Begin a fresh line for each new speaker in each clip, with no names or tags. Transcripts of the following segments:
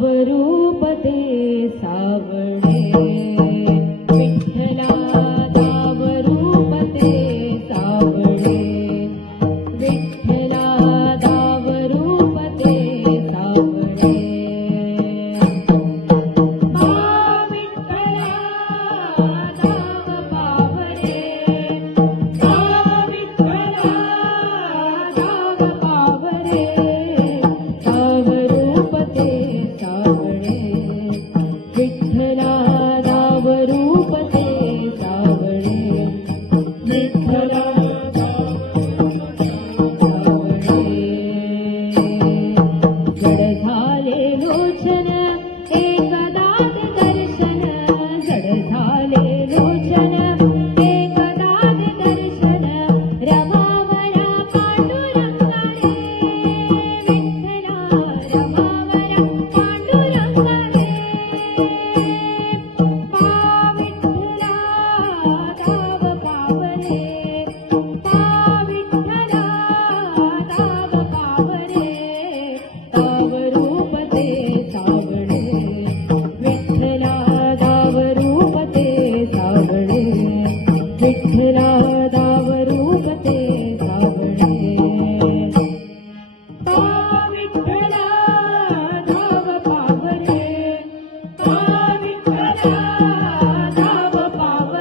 अवरूपते सावणे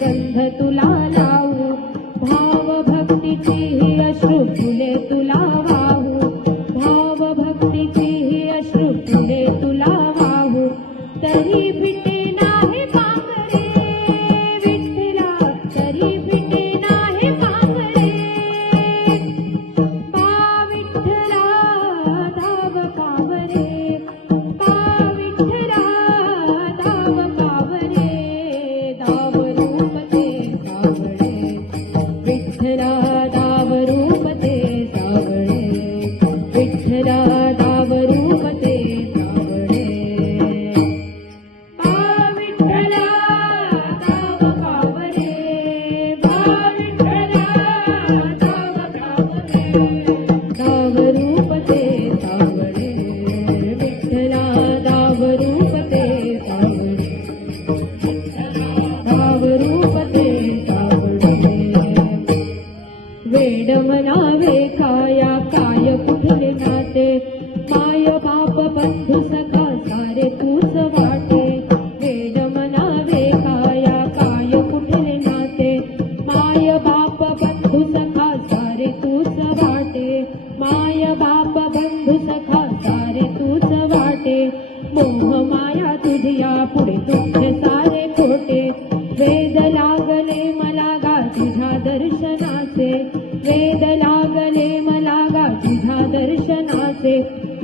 गंध तुला लावू. भाव भक्तीची ही अश्रू फुले तुला वाहू. भाव भक्तीची ही अश्रू फुले तुला वाहू. तरी पिटे डमरावे काया काय कुठले कायुना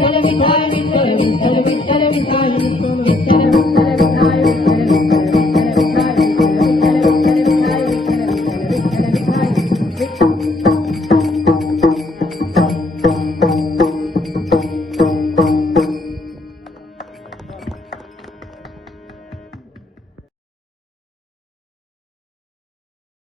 ছেলে বিধায়